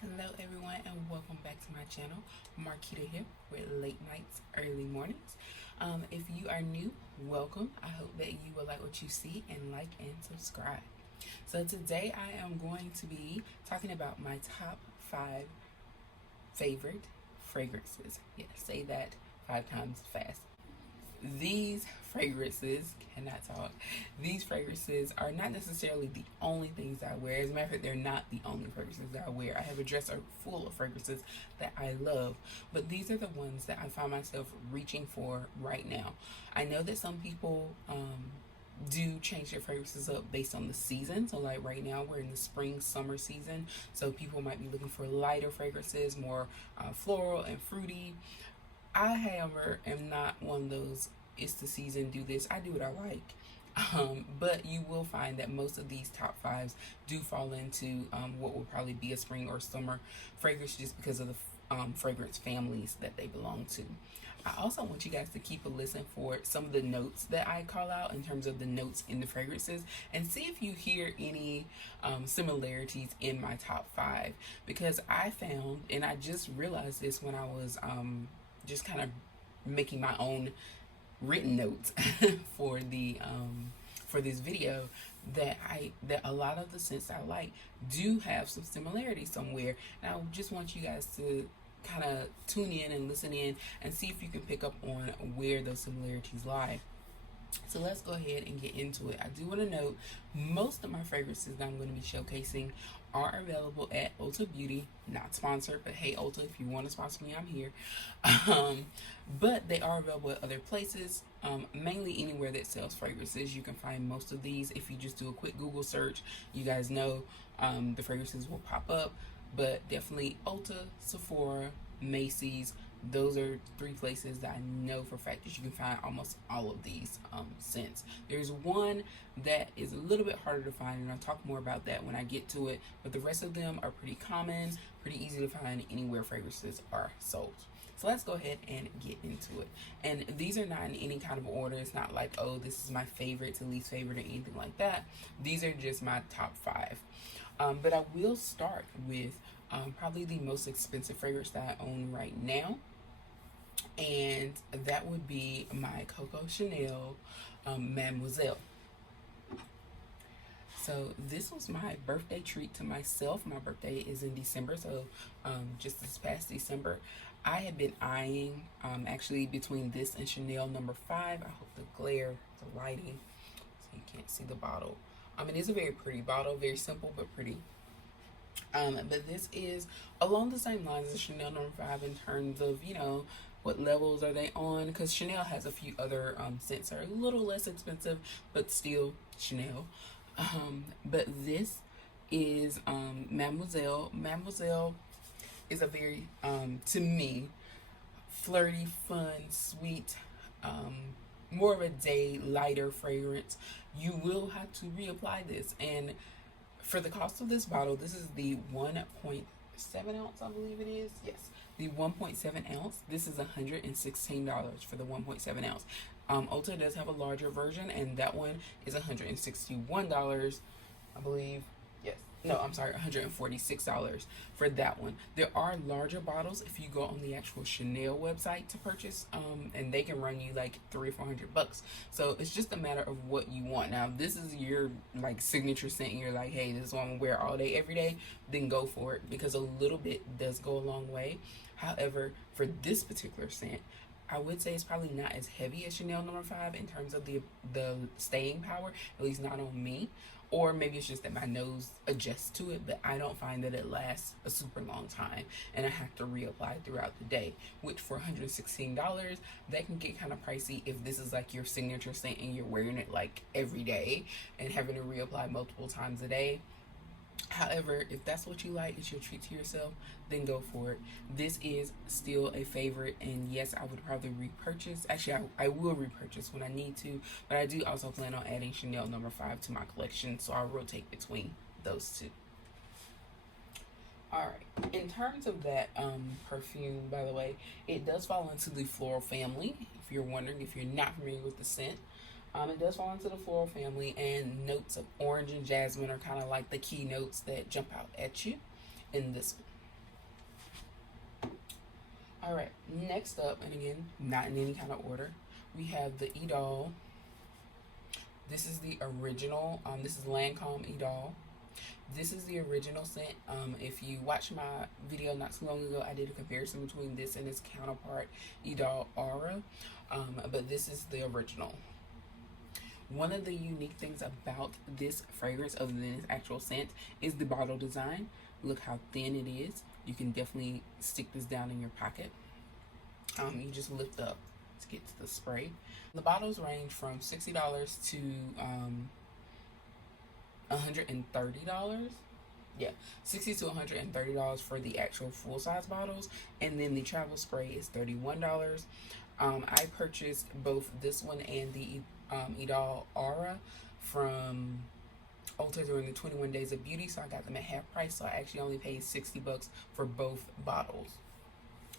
Hello everyone and welcome back to my channel. Marquita here with late nights, early mornings. If you are new, welcome. I hope that you will like what you see and like and subscribe. So today I am going to be talking about my top 5 favorite fragrances. Yeah, say that 5 times fast. These fragrances, cannot talk, these fragrances are not necessarily the only things I wear. As a matter of fact, they're not the only fragrances that I wear. I have a dresser full of fragrances that I love, but these are the ones that I find myself reaching for right now. I know that some people do change their fragrances up based on the season. So like right now we're in the spring summer season, so people might be looking for lighter fragrances, more floral and fruity. I, however, am not one of those, it's the season, do this. I do what I like. But you will find that most of these top 5s do fall into what will probably be a spring or summer fragrance just because of the fragrance families that they belong to. I also want you guys to keep a listen for some of the notes that I call out in terms of the notes in the fragrances, and see if you hear any similarities in my top 5, because I found, and I just realized this when I was just kind of making my own written notes for the for this video, that a lot of the scents I like do have some similarities somewhere, and I just want you guys to kind of tune in and listen in and see if you can pick up on where those similarities lie. So let's go ahead and get into it. I do want to note most of my fragrances that I'm going to be showcasing are available at Ulta Beauty. Not sponsored, but hey Ulta, if you want to sponsor me, I'm here. But they are available at other places, mainly anywhere that sells fragrances. You can find most of these if you just do a quick Google search. You guys know the fragrances will pop up, but definitely Ulta, Sephora, Macy's. Those are 3 places that I know for a fact that you can find almost all of these scents. There's one that is a little bit harder to find, and I'll talk more about that when I get to it, but the rest of them are pretty common, pretty easy to find anywhere fragrances are sold. So let's go ahead and get into it. And these are not in any kind of order. It's not like, oh, this is my favorite to least favorite or anything like that. These are just my top 5. But I will start with probably the most expensive fragrance that I own right now, and that would be my Coco Chanel Mademoiselle. So this was my birthday treat to myself. My birthday is in December, so just this past December, I had been eyeing actually between this and Chanel number 5. I hope the glare, the lighting, so you can't see the bottle. It is a very pretty bottle, very simple but pretty. But this is along the same lines as Chanel number 5 in terms of, you know, what levels are they on, because Chanel has a few other scents that are a little less expensive, but still Chanel. But this is Mademoiselle. Mademoiselle is a very, to me, flirty, fun, sweet, more of a day lighter fragrance. You will have to reapply this, and for the cost of this bottle, this is the 1.7 ounce, I believe it is. Yes, the 1.7 ounce. This is $116 for the 1.7 ounce. Ulta does have a larger version, and that one is $161, I believe. Yes. No, I'm sorry, $146 for that one. There are larger bottles if you go on the actual Chanel website to purchase, and they can run you like $300 or $400. So it's just a matter of what you want. Now, if this is your like signature scent, and you're like, hey, this is what I'm gonna wear all day, every day, then go for it, because a little bit does go a long way. However, for this particular scent, I would say it's probably not as heavy as Chanel number 5 in terms of the staying power, at least not on me. Or maybe it's just that my nose adjusts to it, but I don't find that it lasts a super long time, and I have to reapply throughout the day, which for $116, that can get kind of pricey if this is like your signature scent and you're wearing it like every day and having to reapply multiple times a day. However, if that's what you like, it's your treat to yourself, then go for it. This is still a favorite, and yes, I would probably repurchase. Actually, I will repurchase when I need to, but I do also plan on adding Chanel number 5 to my collection, so I'll rotate between those 2. Alright, in terms of that perfume, by the way, it does fall into the floral family, if you're wondering, if you're not familiar with the scent. It does fall into the floral family, and notes of orange and jasmine are kind of like the key notes that jump out at you in this one. All right, next up, and again, not in any kind of order, we have the Idole. This is the original. This is Lancôme Idole. This is the original scent. If you watched my video not too long ago, I did a comparison between this and its counterpart, Idole Aura. But this is the original. One of the unique things about this fragrance, other than its actual scent, is the bottle design. Look how thin it is. You can definitely stick this down in your pocket. You just lift up to get to the spray. The bottles range from $60 to $130. Yeah, $60 to $130 for the actual full size bottles, and then the travel spray is $31. I purchased both this one and the Idole Aura from Ulta during the 21 Days of Beauty, so I got them at half price. So I actually only paid $60 for both bottles,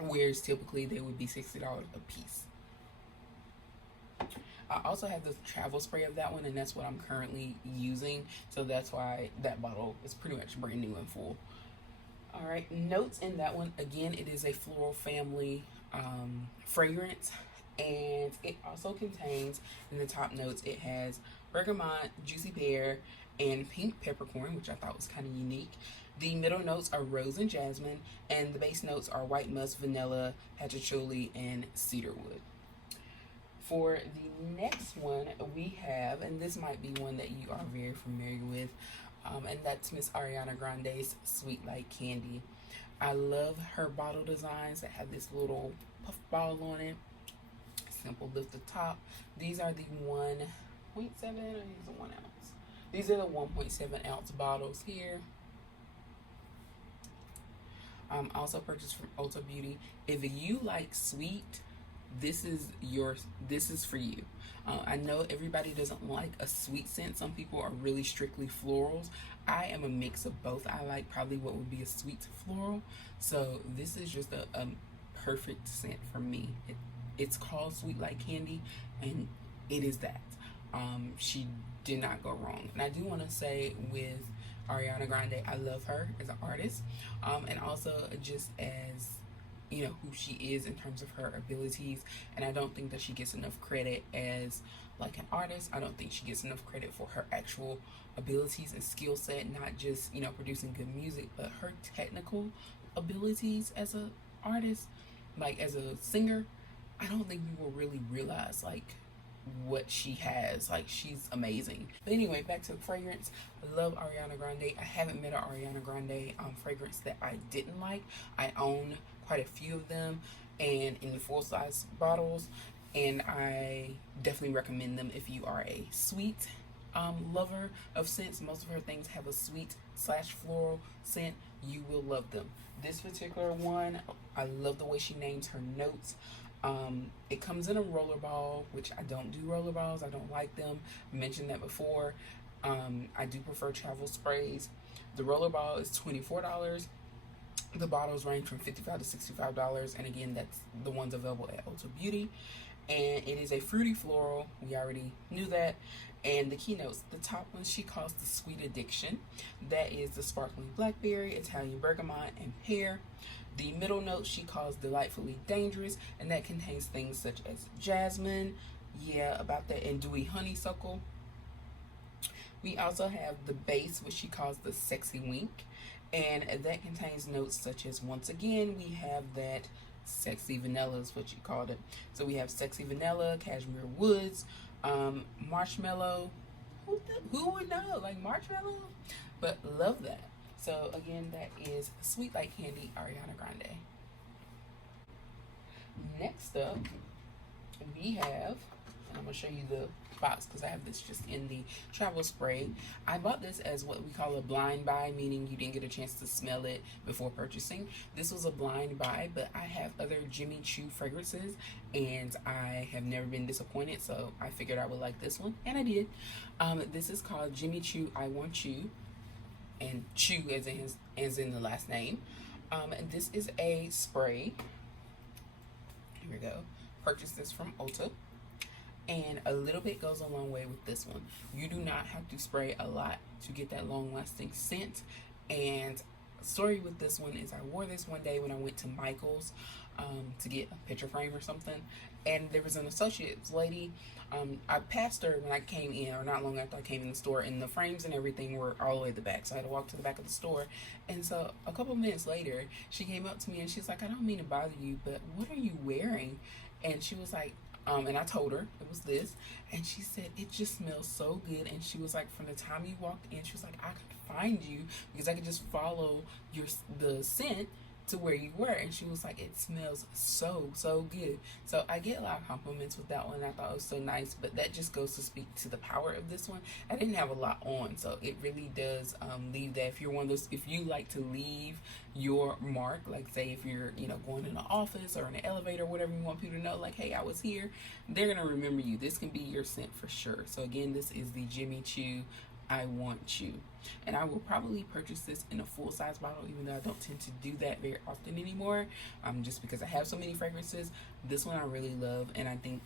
whereas typically they would be $60 a piece. I also have the travel spray of that one, and that's what I'm currently using, so that's why that bottle is pretty much brand new and full. All right, notes in that one, again, it is a floral family fragrance, and it also contains, in the top notes, it has bergamot, juicy pear, and pink peppercorn, which I thought was kind of unique. The middle notes are rose and jasmine, and the base notes are white musk, vanilla, patchouli, and cedarwood. For the next one, we have, and this might be one that you are very familiar with, and that's Miss Ariana Grande's Sweet Like Candy. I love her bottle designs that have this little puff ball on it. Simple lift the top. These are the 1.7 or these are 1 ounce. These are the 1.7 ounce bottles here. Also purchased from Ulta Beauty. If you like sweet, this is for you. I know everybody doesn't like a sweet scent. Some people are really strictly florals. I am a mix of both. I like probably what would be a sweet floral. So this is just a perfect scent for me. It's called Sweet Like Candy, and it is that. She did not go wrong. And I do want to say with Ariana Grande, I love her as an artist, and also just as, you know, who she is in terms of her abilities. And I don't think that she gets enough credit as like an artist. I don't think she gets enough credit for her actual abilities and skill set, not just, you know, producing good music, but her technical abilities as an artist, like as a singer. I don't think people really realize like what she has. Like, she's amazing. But anyway, back to the fragrance. I love Ariana Grande. I haven't met an Ariana Grande fragrance that I didn't like. I own quite a few of them, and in the full size bottles, and I definitely recommend them if you are a sweet lover of scents. Most of her things have a sweet / floral scent. You will love them. This particular one, I love the way she names her notes. It comes in a roller ball, which I don't do roller balls. I don't like them. I mentioned that before. I do prefer travel sprays. The roller ball is $24. The bottles range from $55 to $65, and again, that's the ones available at Ulta Beauty. And it is a fruity floral. We already knew that. And the keynotes, the top one she calls the Sweet Addiction. That is the sparkling blackberry, Italian bergamot, and pear. The middle note she calls Delightfully Dangerous, and that contains things such as jasmine, yeah, about that, and dewy honeysuckle. We also have the base, which she calls the Sexy Wink, and that contains notes such as, once again, we have that sexy vanilla is what you called it. So we have sexy vanilla, cashmere woods, marshmallow. Who would know? Like marshmallow? But love that. So again, that is Sweet Like Candy, Ariana Grande. Next up, we have, and I'm going to show you the box because I have this just in the travel spray. I bought this as what we call a blind buy, meaning you didn't get a chance to smell it before purchasing. This was a blind buy, but I have other Jimmy Choo fragrances and I have never been disappointed, so I figured I would like this one, and I did. This is called Jimmy Choo I Want You, and Choo as in the last name. And this is a spray. Here we go. Purchased this from Ulta. And a little bit goes a long way with this one. You do not have to spray a lot to get that long lasting scent. And story with this one is I wore this one day when I went to Michael's to get a picture frame or something, and there was an associates lady. I passed her when I came in, or not long after I came in the store, and the frames and everything were all the way to the back, so I had to walk to the back of the store. And so a couple minutes later, she came up to me and she's like, "I don't mean to bother you, but what are you wearing?" And she was like, and I told her it was this, and she said, "It just smells so good." And she was like, "From the time you walked in," she was like, "I could find you because I could just follow the scent to where you were." And she was like, "It smells so good." So I get a lot of compliments with that one. I thought it was so nice, but that just goes to speak to the power of this one. I didn't have a lot on, so it really does leave that. If you're one of those, if you like to leave your mark, like say if you're going in an office or in an elevator, whatever, you want people to know like, "Hey, I was here," they're gonna remember you. This can be your scent for sure. So again, this is the Jimmy Choo I Want You, and I will probably purchase this in a full-size bottle, even though I don't tend to do that very often anymore, just because I have so many fragrances. This one I really love, and I think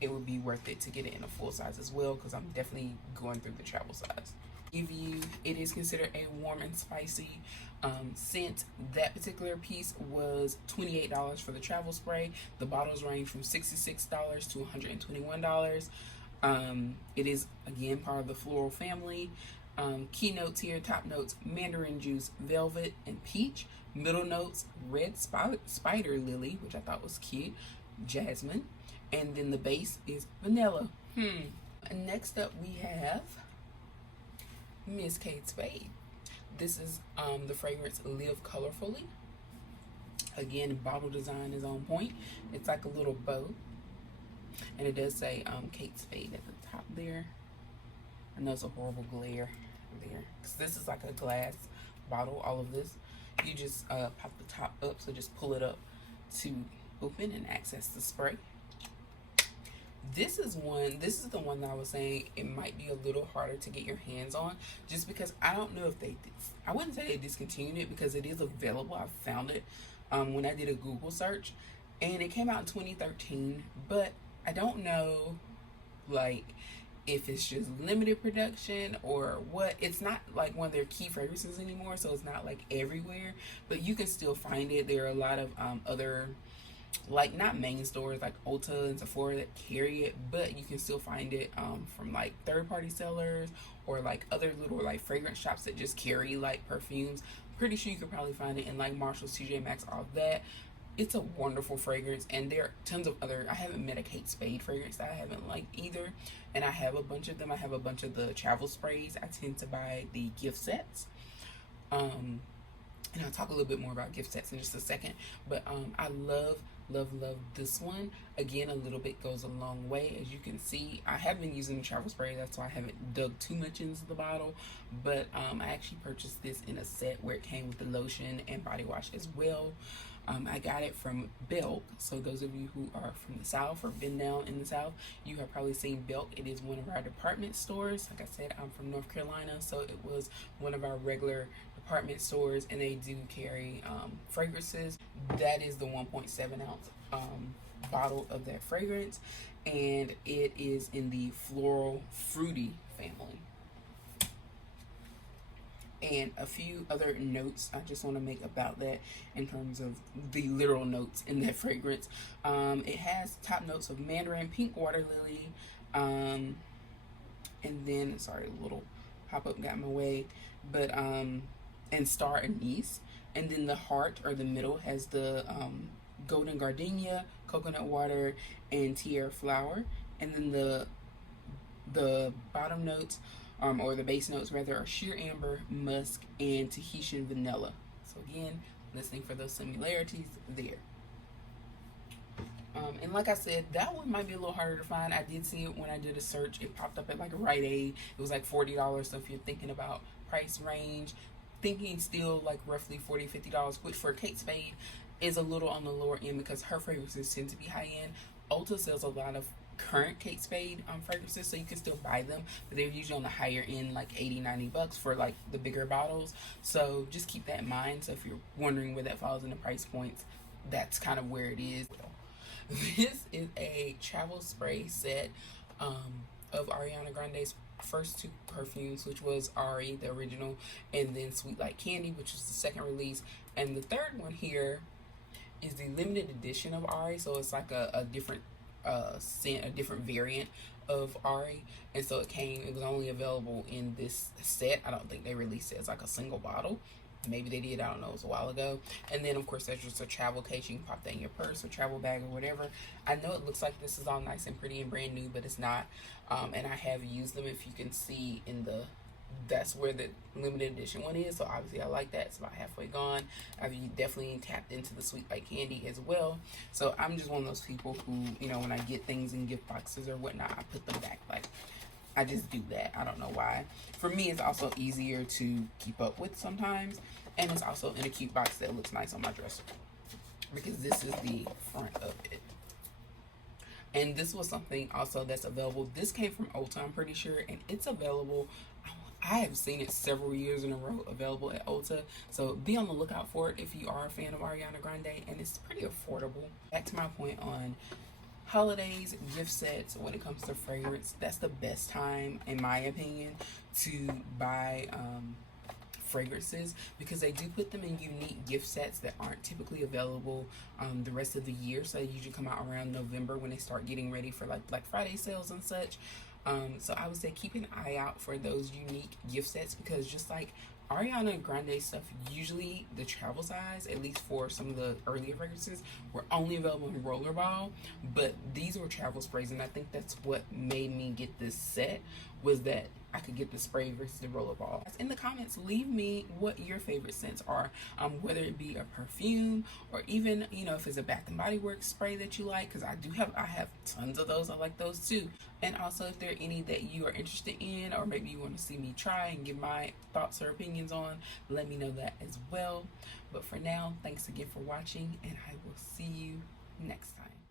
it would be worth it to get it in a full size as well, because I'm definitely going through the travel size. It is considered a warm and spicy scent. That particular piece was $28 for the travel spray. The bottles range from $66 to $121. It is again part of the floral family. Key notes here: top notes mandarin juice, velvet, and peach. Middle notes red spider lily, which I thought was cute, jasmine, and then the base is vanilla. Next up we have Miss Kate Spade. This is the fragrance Live Colorfully. Again, bottle design is on point. It's like a little bow, and it does say Kate Spade at the top there. I know it's a horrible glare there, because this is like a glass bottle. All of this, you just pop the top up, so just pull it up to open and access the spray. This is the one that I was saying it might be a little harder to get your hands on, just because I don't know if I wouldn't say they discontinued it, because it is available. I found it when I did a Google search, and it came out in 2013, but I don't know like if it's just limited production or what. It's not like one of their key fragrances anymore, so it's not like everywhere, but you can still find it. There are a lot of other, like, not main stores like Ulta and Sephora that carry it, but you can still find it from like third-party sellers, or like other little like fragrance shops that just carry like perfumes. Pretty sure you could probably find it in like Marshall's, TJ Maxx, all of that. It's a wonderful fragrance, and there are tons of other. I haven't met a Kate Spade fragrance that I haven't liked either, and I have a bunch of them. I have a bunch of the travel sprays. I tend to buy the gift sets, and I'll talk a little bit more about gift sets in just a second. But I love this one. Again, a little bit goes a long way. As you can see, I have been using the travel spray, that's why I haven't dug too much into the bottle, but I actually purchased this in a set where it came with the lotion and body wash as well. I got it from Belk. So those of you who are from the South or been down in the South, you have probably seen Belk. It is one of our department stores. Like I said, I'm from North Carolina, so it was one of our regular department stores, and they do carry fragrances. That is the 1.7 ounce bottle of that fragrance, and it is in the floral fruity family. And a few other notes I just want to make about that in terms of the literal notes in that fragrance. It has top notes of mandarin, pink water lily, and then, sorry, a little pop-up got in my way, but and star anise. And then the heart, or the middle, has the golden gardenia, coconut water, and tiara flower. And then the bottom notes, or the base notes rather, are sheer amber, musk, and Tahitian vanilla. So again, listening for those similarities there. And like I said, that one might be a little harder to find. I did see it when I did a search. It popped up at like Rite Aid. It was like $40. So if you're thinking about price range, thinking still like roughly $40, $50, which for Kate Spade is a little on the lower end, because her fragrances tend to be high end. Ulta sells a lot of current Kate Spade fragrances, so you can still buy them, but they're usually on the higher end, like $80-$90 for like the bigger bottles. So just keep that in mind. So if you're wondering where that falls in the price points, that's kind of where it is. This is a travel spray set of Ariana Grande's first two perfumes, which was Ari, the original, and then Sweet Like Candy, which was the second release. And the third one here is the limited edition of Ari, so it's like a different scent, a different variant of Ari, and so it was only available in this set. I don't think they released it as like a single bottle. Maybe they did, I don't know, it was a while ago. And then of course there's just a travel case. You can pop that in your purse or travel bag or whatever. I know it looks like this is all nice and pretty and brand new, but it's not. And I have used them, if you can see in the, that's where the limited edition one is. So obviously I like that. It's about halfway gone. I've definitely tapped into the Sweet Like Candy as well. So I'm just one of those people who, you know, when I get things in gift boxes or whatnot, I put them back. Like, I just do that. I don't know why. For me, it's also easier to keep up with sometimes. And it's also in a cute box that looks nice on my dresser, because this is the front of it. And this was something also that's available. This came from Ulta, I'm pretty sure, and it's available. I have seen it several years in a row available at Ulta. So be on the lookout for it if you are a fan of Ariana Grande, and it's pretty affordable. Back to my point on holidays, gift sets, when it comes to fragrance, that's the best time, in my opinion, to buy fragrances, because they do put them in unique gift sets that aren't typically available the rest of the year. So they usually come out around November when they start getting ready for like Black Friday sales and such. So I would say keep an eye out for those unique gift sets, because just like Ariana Grande stuff, usually the travel size, at least for some of the earlier fragrances, were only available in Rollerball, but these were travel sprays, and I think that's what made me get this set, was that I could get the spray versus the Rollerball. In the comments, leave me what your favorite scents are, whether it be a perfume or even, you know, if it's a Bath and Body Works spray that you like, because I have tons of those. I like those too. And also, if there are any that you are interested in, or maybe you want to see me try and give my thoughts or opinions on, let me know that as well. But for now, thanks again for watching, and I will see you next time.